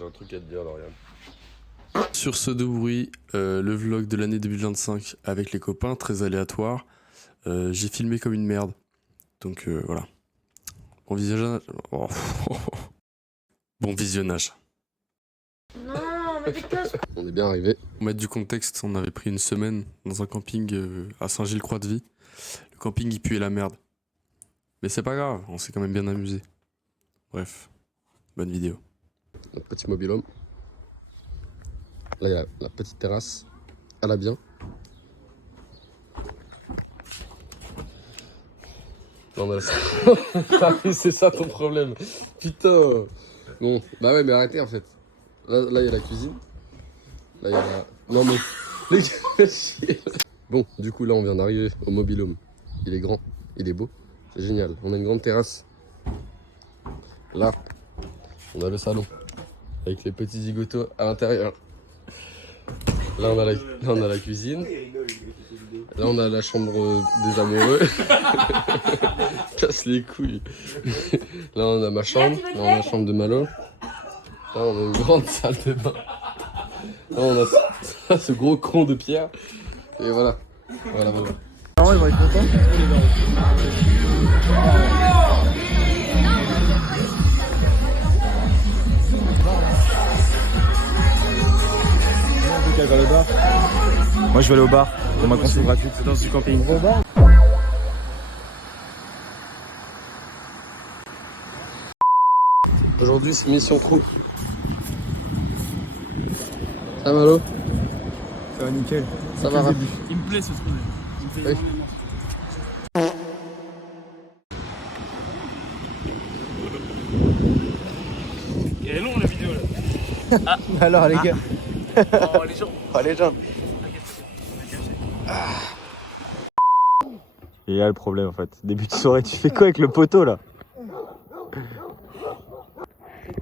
J'ai un truc à te dire, Lauriane. Sur ce de bruit, le vlog de l'année 2025 avec les copains, très aléatoire. J'ai filmé comme une merde. Donc voilà. Bon visionnage. Oh. Bon visionnage. Non, mais t'es casse. On est bien arrivé. Pour mettre du contexte, on avait pris une semaine dans un camping à Saint-Gilles-Croix-de-Vie. Le camping, il puait la merde. Mais c'est pas grave, on s'est quand même bien amusé. Bref, bonne vidéo. Notre petit mobil-home. Là, il y a la petite terrasse. Elle a bien. Non, mais ah oui, c'est ça ton problème. Putain. Bon, bah ouais, mais arrêtez en fait. Là, il y a la cuisine. Là, il y a la... Non, mais... Les gars, bon, du coup, là, on vient d'arriver au mobil-home. Il est grand, il est beau. C'est génial. On a une grande terrasse. Là, on a le salon. Avec les petits zigotos à l'intérieur. Là, on a la cuisine. Là, on a la chambre des amoureux. Casse les couilles. Là, on a ma chambre. Là, on a la chambre de Malo. Là, on a une grande salle de bain. Là, on a ce gros con de pierre. Et voilà. Voilà, voilà. Ah, ils vont être contents. Vers le bar. Moi je vais aller au bar pour ma conso gratuite. Dans du camping. Aujourd'hui c'est mission crew. Ça va Malo? Ça va nickel. Ça va rap. Il me plaît ce truc. Il me plaît énormément. Elle est longue la vidéo là. Alors les gars. Oh les gens. Oh les gens. Et il y a le problème en fait. Début de soirée, tu fais quoi avec le poteau là?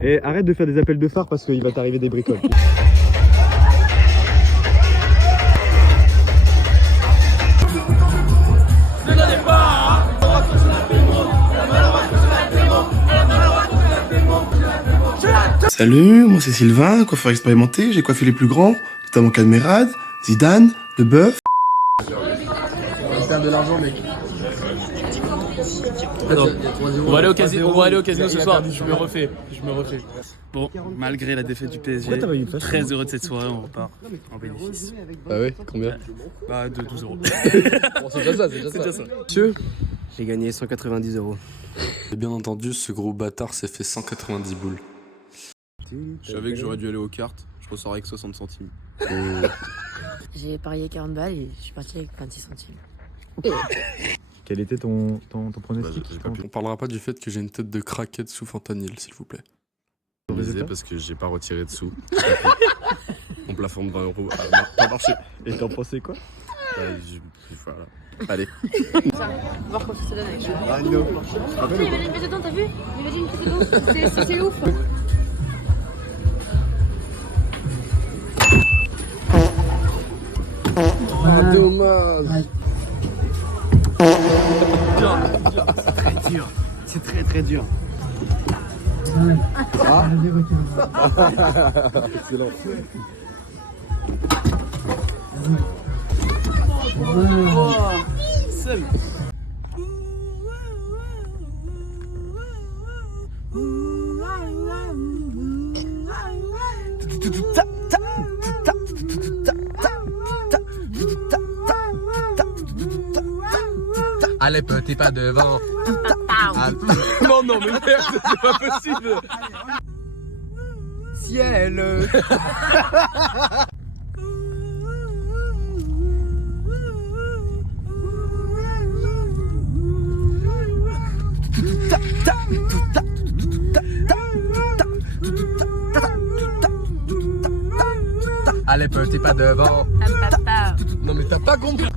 Et arrête de faire des appels de phare parce qu'il va t'arriver des bricoles. Salut, moi c'est Sylvain, coiffeur expérimenté, j'ai coiffé les plus grands, notamment Cadmerade, Zidane, Leboeuf. On va perdre de l'argent mec. On va aller au casino, ce soir. Je me refais. Bon, malgré la défaite du PSG, très heureux de cette soirée, on repart en bénéfice. Ah ouais, combien? Bah de 12 €. Bon, c'est déjà ça, c'est déjà ça. Monsieur, J'ai gagné 190 €. Et bien entendu, ce gros bâtard s'est fait 190 boules. Je savais que j'aurais dû aller aux cartes, je ressors avec 60 centimes. J'ai parié 40 balles et je suis parti avec 26 centimes. Quel était ton pronostic? On parlera pas du fait que j'ai une tête de craquette sous fentanyl, s'il vous plaît. Parce que j'ai pas retiré de sous. Mon plafond de 20 € a pas marché. Et t'en pensais quoi? Voilà. Allez. Voir comment ça se donne avec ça. Ah non. Il y avait une prise de dents, t'as vu? Il y avait une prise de dents. C'est ouf. Ah, dommage. Très dur. C'est très très dur. Excellent. seul. Allez petit pas devant. Non, non, mais merde, c'est pas possible. Ciel. Allez petit pas devant. Non mais t'as pas compris.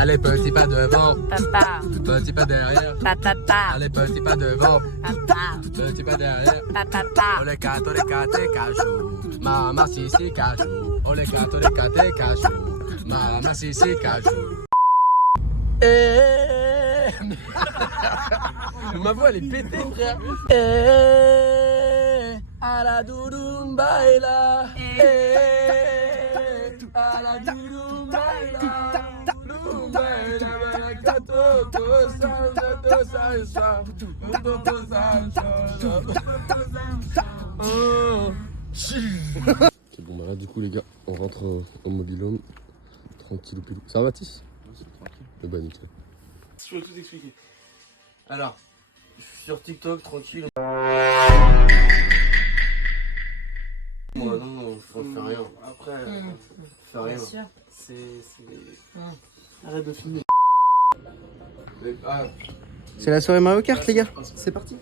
Allez petit pas devant. Papa. Petit pas derrière. Papa. Allez petit pas devant. Papa. Petit pas derrière. Papa. Olé 4, cachou. Mama c'est cachou. On les gâte cachou. Mama c'est cachou. Ma voix elle est pétée frère. À la doudoum baila. À la doudoum baila. Ok, bon bah là du coup les gars on rentre au mobil-home tranquille ou pilou. Ça va Mathis? Ouais, c'est tranquille. Eh bah nickel. Je peux tout expliquer. Alors, sur TikTok tranquille. Moi non, faut faire rien. Après, Faire rien. Bien sûr. c'est... Arrête de filmer. C'est la soirée Mario Kart, les gars. C'est parti.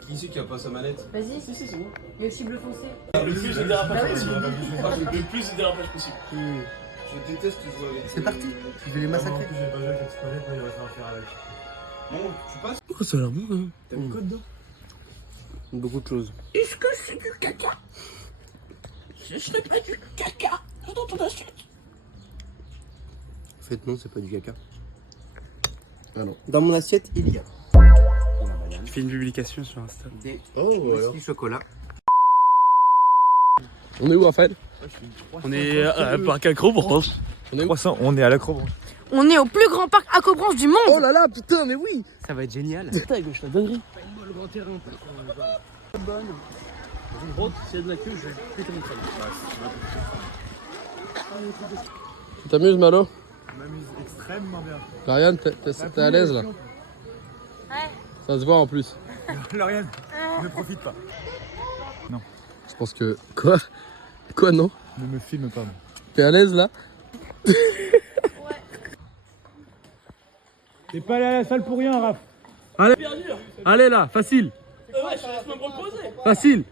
Qui c'est qui a pas sa manette? Vas-y. Si, c'est bon. Il y a aussi bleu foncé. Le plus de dérapage Bah oui. possible. Le plus de dérapage possible. Je déteste jouer avec. C'est parti. Je vais les massacrer. Bon, tu passes? Oh, ça a l'air bon, quand même. T'as mis quoi dedans? Beaucoup de choses. Est-ce que c'est du caca? Ce serait pas du caca dans ton assiette. En fait, non, c'est pas du caca. Ah non. Dans mon assiette, il y a Je fais une publication sur Insta. des Oh whisky chocolat. On est où Raphaël? On est à Parc Acrobranche. On est où? 300, on est à l'acrobranche. On est au plus grand parc aquabranche du monde. Oh là là putain mais oui. Ça va être génial. Putain, à gauche, la dinguerie. Le grand terrain. Gros, s'il y a de la queue, je vais péter mon crâne. Tu t'amuses Malo? Je m'amuse extrêmement bien. Marianne, t'es à l'aise là? Ouais. Ça se voit en plus. Lauriane, ne profite pas. Je pense que... Quoi? Quoi non? Ne me filme pas. T'es à l'aise là? T'es pas allé à la salle pour rien, Raph. Allez là, facile. Ouais, je laisse me reposer. Facile.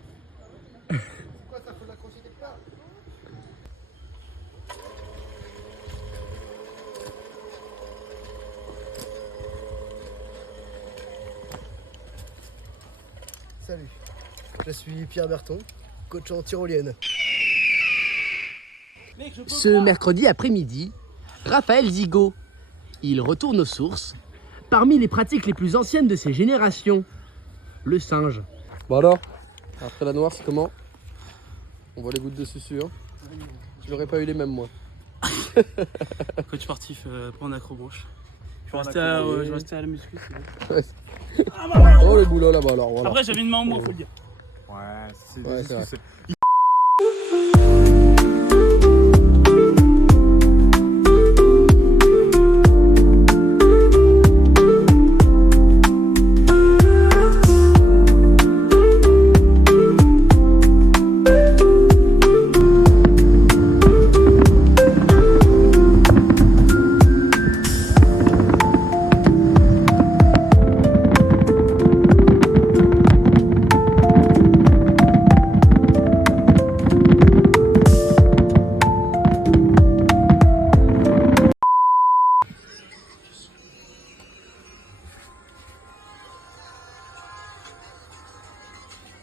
Salut. Je suis Pierre Berton, coach en tyrolienne. Ce mercredi après-midi, Raphaël Zigo. Il retourne aux sources, parmi les pratiques les plus anciennes de ses générations, le singe. Bon alors, après la noire c'est comment? On voit les gouttes de sucre. Je l'aurais pas eu les mêmes moi. Coach sportif en acrobranche. Je vais acrobranche. rester à la muscu. Oh le boulot là-bas alors voilà. Après, j'avais une main en moins, faut le dire. Ouais, c'est Ouais, c'est vrai.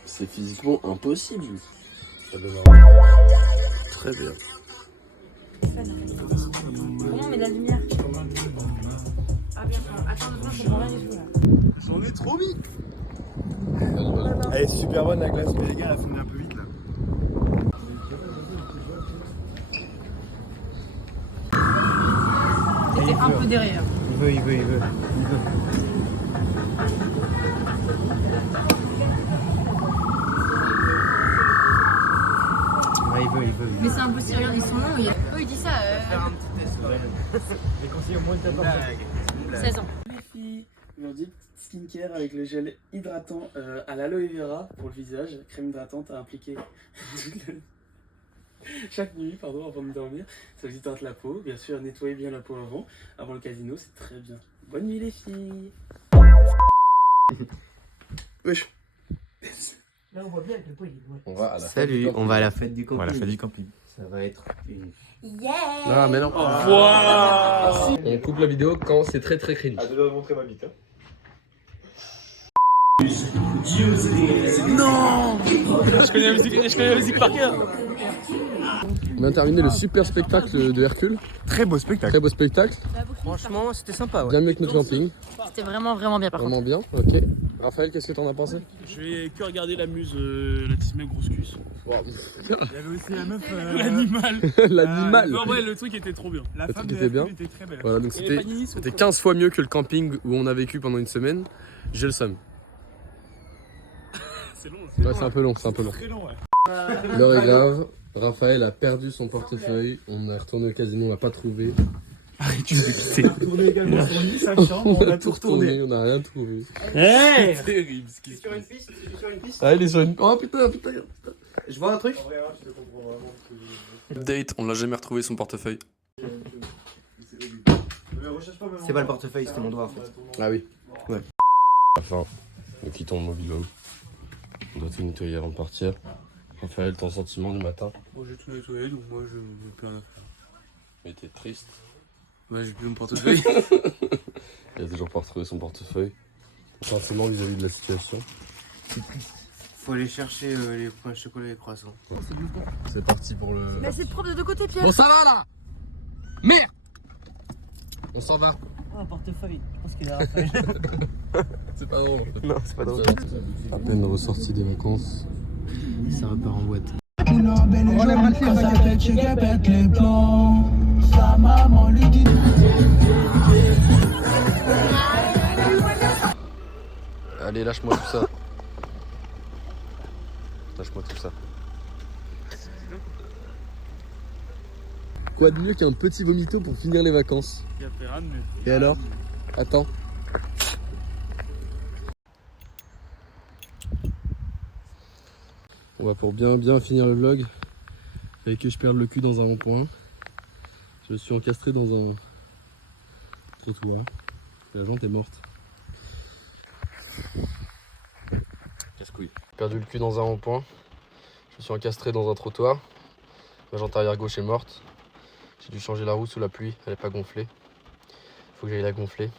C'est physiquement impossible. Ça démarre. Très bien. Comment on met de la lumière? Ah bien, attends, je comprends rien du tout là. J'en ai trop mis. Elle est super bonne la glace, mais les gars, elle a fondu un peu vite là. T'étais un peu derrière. Il veut. Ouais, il veut. Mais c'est impossible, regarde, ils sont longs. Oh, il dit ça. Les conseils au moins de 14 ans. 16 ans. Les filles, aujourd'hui, skincare avec le gel hydratant à l'aloe vera pour le visage, crème hydratante à appliquer chaque nuit, pardon, avant de dormir. Ça vous hydrate la peau, bien sûr, nettoyez bien la peau avant le casino, c'est très bien. Bonne nuit les filles. Wesh. Là, on voit bien que le pot il est On va à la Salut, on va à la fête du camping. Voilà, fait du camping. Ça va être une... Non mais non. Wow. On coupe la vidéo quand c'est très très cringe. Ah, je dois montrer ma bite. Hein. Non. Je connais la musique par cœur. On vient de terminer le super spectacle de Hercule. Très beau spectacle. Très beau spectacle. Franchement, c'était sympa, ouais. Bien mieux que notre camping. C'était vraiment bien par contre. Vraiment bien. Ok. Raphaël, qu'est-ce que t'en as pensé? Je vais que regarder la muse, la petite meuf grosse cuisse. Il y avait aussi la meuf. L'animal. L'animal. En vrai, le truc était trop bien. La Le femme truc de était bien. Hercule était très belle. Voilà, donc Et les c'était paninis sont trop 15 fois mieux que le camping où on a vécu pendant une semaine. J'ai le seum. C'est long. Ouais, c'est un peu long, c'est un peu long. Très long, ouais. L'heure est grave. Raphaël a perdu son portefeuille. On est retourné au casino, on l'a pas trouvé. Arrête, tu me fais pisser. On a tourné également sur Nice, sa chambre, on a tout retourné. On a rien trouvé. Hey, Terrible ce qui se Sur une piste, je suis sur une piste. Ah, il est sur une. Oh putain. Je vois un truc. Update, on l'a jamais retrouvé son portefeuille. C'est pas le portefeuille, c'était mon doigt en fait. Ah oui. Ouais. Enfin, nous quittons le mobile. On doit tout nettoyer avant de partir. Raphaël, ton sentiment du matin? Moi j'ai tout nettoyé, donc moi je n'ai plus rien à faire. Mais t'es triste. Ouais, j'ai plus mon portefeuille. Il a toujours pas retrouvé son portefeuille. Ton sentiment vis-à-vis de la situation? Faut aller chercher les points de chocolat et les croissants. C'est parti pour le. Mais c'est propre de deux côtés, Pierre. Bon, ça va là! Merde! On s'en va. Oh, un portefeuille, je pense qu'il est Raphaël. C'est pas drôle. Non, c'est pas drôle. À peine ressorti des vacances. Ça repart en boîte. Allez, lâche-moi tout ça. Lâche-moi tout ça. Quoi de mieux qu'un petit vomito pour finir les vacances? Il a fait rien de mieux. Et alors? Attends. On va pour bien finir le vlog. Fallait que je perde le cul dans un rond-point. Je me suis encastré dans un trottoir. La jante est morte. Casse-couille. Perdu le cul dans un rond-point. Je me suis encastré dans un trottoir. La jante arrière gauche est morte. J'ai dû changer la roue sous la pluie. Elle n'est pas gonflée. Faut que j'aille la gonfler.